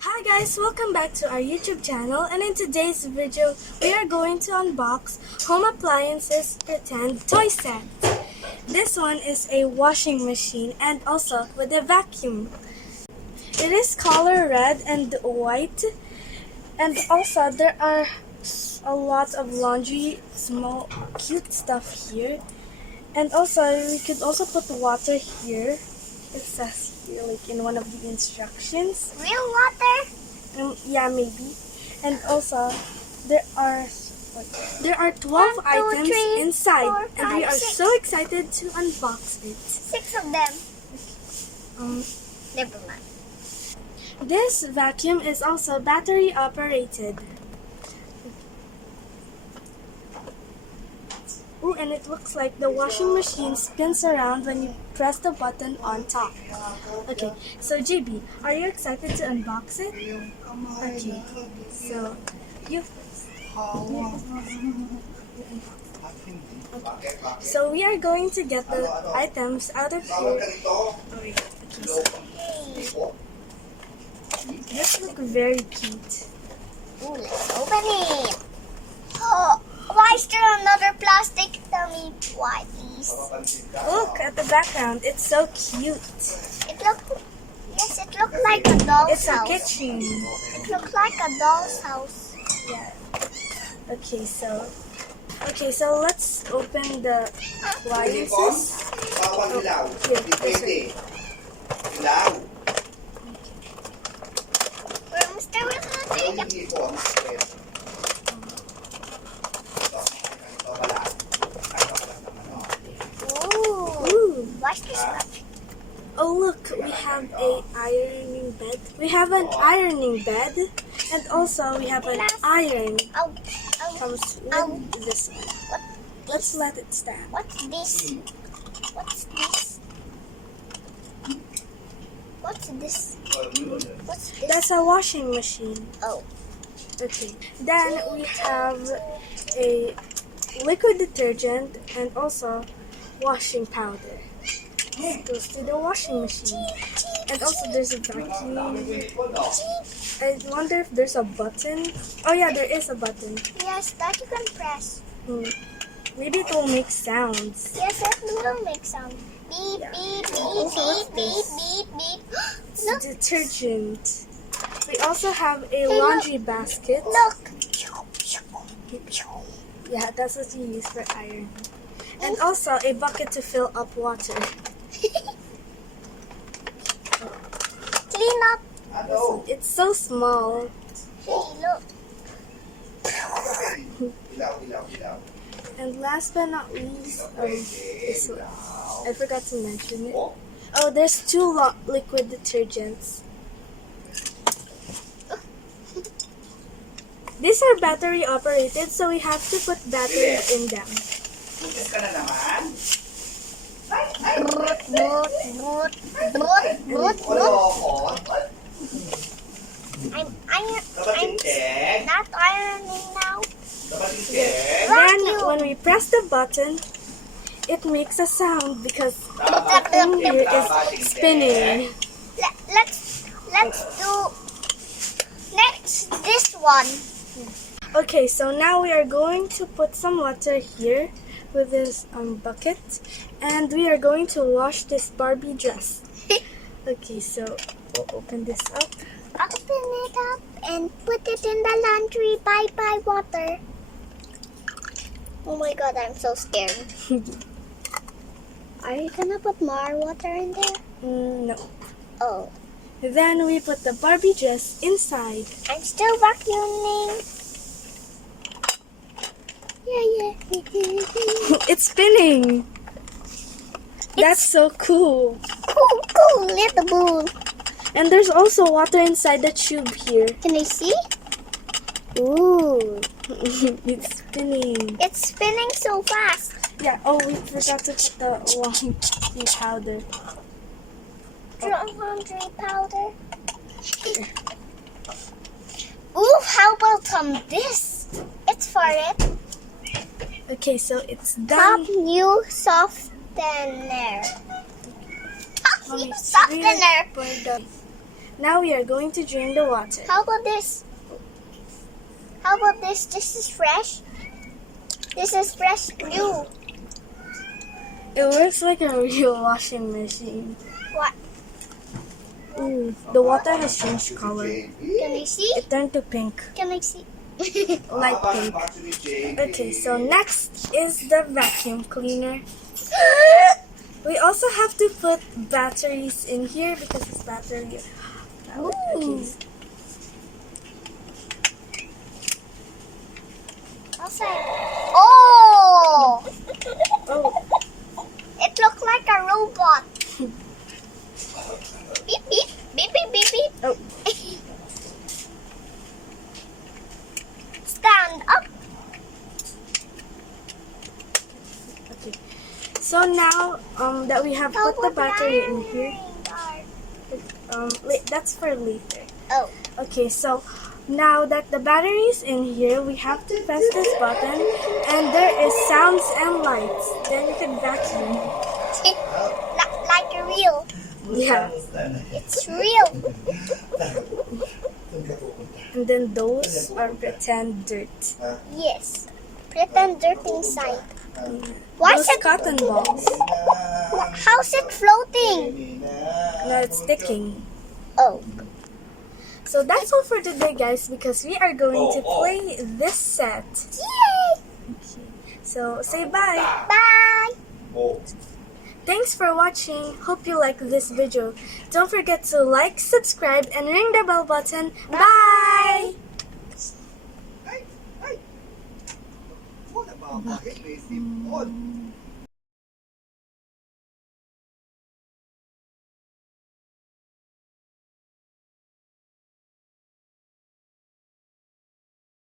Hi guys, welcome back to our YouTube channel, and in today's video we are going to unbox home appliances pretend toy set. This one is a washing machine and also with a vacuum. It is color red and white, and also there are a lot of laundry, small cute stuff here, and also we could also put water here. It says here like in one of the instructions. Real water? Yeah, maybe. And also there are 12 items inside, 4, 5, and we are 6. so excited to unbox it. 6 of them. Never mind. This vacuum is also battery operated. Ooh, and it looks like the washing machine spins around when you press the button on top. Okay, so JB, are you excited to unbox it? Okay, so you. Okay. So we are going to get the items out of here. Okay, so this looks very cute. Ooh, let's open it. Oh, why is there another plastic? Tell me why, please. Look at the background. It's so cute. It looks like a doll's It's house. a kitchen. It looks like a doll's house. Yeah. Okay, so let's open the appliances. Here, this one. Where Mr. Wilson? Ooh. What's this scratch? Oh look, we have an ironing bed. We have an ironing bed, and also we have an iron. Comes with this one. Let's let it stand. What's this? What's this? What's this? What's this? That's a washing machine. Oh. Okay. Then we have a liquid detergent and also washing powder. It goes to the washing machine. And also there's a vacuum. I wonder if there's a button. Oh yeah, there is a button. Yes, that you can press. Maybe it will make sounds. Yes, it will make sound. Beep, Yeah. beep, beep, Also, what's beep, beep, this? beep, beep. It's Look, detergent. We also have a look. laundry basket. look. Yeah, that's what you use for ironing. And also a bucket to fill up water. Clean up. It's so small. Hey, look. And last but not least, this one. I forgot to mention it. Oh, there's 2 liquid detergents. These are battery operated, so we have to put battery in them. I'm not ironing now. Then, when we press the button, it makes a sound because the thing here is spinning. Let's do next this one. Okay, so now we are going to put some water here with this bucket, and we are going to wash this Barbie dress. Okay, so we'll open this up. Open it up and put it in the laundry. Bye water. Oh my god, I'm so scared. Are you gonna put more water in there? No. Oh. Then we put the Barbie dress inside. I'm still vacuuming. Yeah. It's spinning. That's so cool. Cool, little boo. And there's also water inside the tube here. Can I see? Ooh. It's spinning. It's spinning so fast. Yeah, oh, we forgot to put the washing powder. Laundry powder. Ooh, how about this? It's for it. Okay, so it's Top done. new softener. Top new Mommy, softener. Now we are going to drain the water. How about this? How about this? This is fresh. This is fresh glue. It works like a real washing machine. What? Ooh, the water has changed color. Can we see? It turned to pink, Can I see? light pink. Okay, so next is the vacuum cleaner. We also have to put batteries in here because it's battery. Okay. Outside. Oh! Oh, It looked like a robot. Beep beep beep beep beep beep. oh. Stand up. Okay. So now that we have put the battery in here, that's for later. Oh. Okay, so now that the battery is in here, we have to press this button, and there is sounds and lights. Then we can vacuum. Like a real. Yeah. It's real. And then those are pretend dirt. Yes. Pretend dirt inside. Why is Those it? cotton balls. How's it floating? Now it's sticking. Oh. So that's all for today, guys, because we are going to play this set. Yay! So say bye. Bye. Thanks for watching. Hope you like this video. Don't forget to like, subscribe, and ring the bell button. Bye! What about bakit may sipon?